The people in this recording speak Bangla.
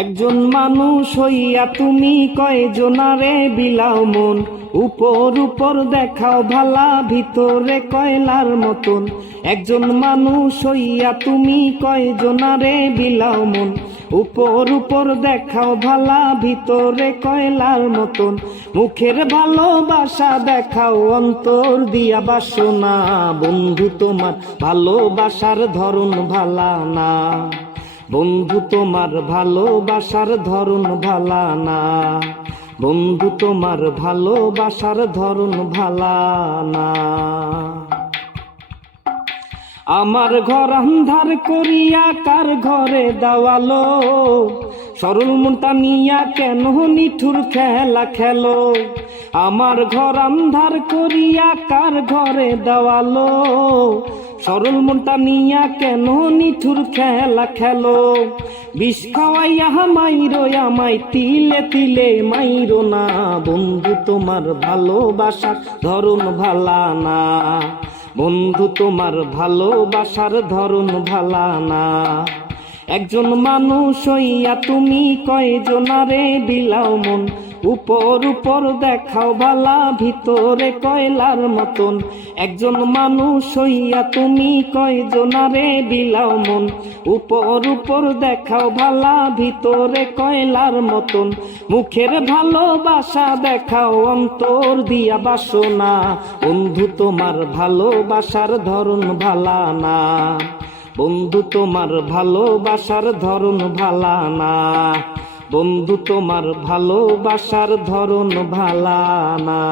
একজন মানুষ হইয়া তুমি কয়জনারে বিলাও মন, উপর উপর দেখাও ভালা ভিতরে কয়লার মতন। একজন মানুষ হইয়া তুমি কয়জনারে বিলাও মন, উপর উপর দেখাও ভালা ভিতরে কয়লার মতন। মুখের ভালোবাসা দেখাও অন্তর দিয়া বাসনা, বন্ধু তোমার ভালোবাসার ধরন ভালা না। বন্ধু তোমার ভালোবাসার ধরন ভালা না, বন্ধু তোমার ভালোবাসার ধরন ভালা না। আমার ঘর আন্ধার করিয়া কার ঘরে দেওয়ালো, সরল মনটা নিয়া কেন নিঠুর খেলা খেলো। আমার ঘর আন্ধার করিয়া কার ঘরে দেওয়ালো, সরল মনটা নিয়া কেন নিঠুর খেলা খেলো। বিষ খাওয়াইয়া মাইরো আমায় তিলে তিলে মাইরো না, বন্ধু তোমার ভালোবাসার ধরন ভালা না। বন্ধু তোমার ভালোবাসার ধরন ভালা না। একজন মানুষ হইয়া তুমি কয়জনারে বিলাও মন, উপর উপর দেখাও ভালা ভিতরে কয়লার মতন। একজন মানুষ হইয়া তুমি কয়জনারে বিলাও মন, উপর উপর দেখাও ভালা ভিতরে কয়লার মতন। মুখের ভালোবাসা দেখাও অন্তর দিয়া বাসনা, বন্ধু তোমার ভালোবাসার ধরন ভালা না। বন্ধু তোমার ভালোবাসার ধরন ভালা না, বন্ধু তোমার ভালোবাসার ধরন ভালা না।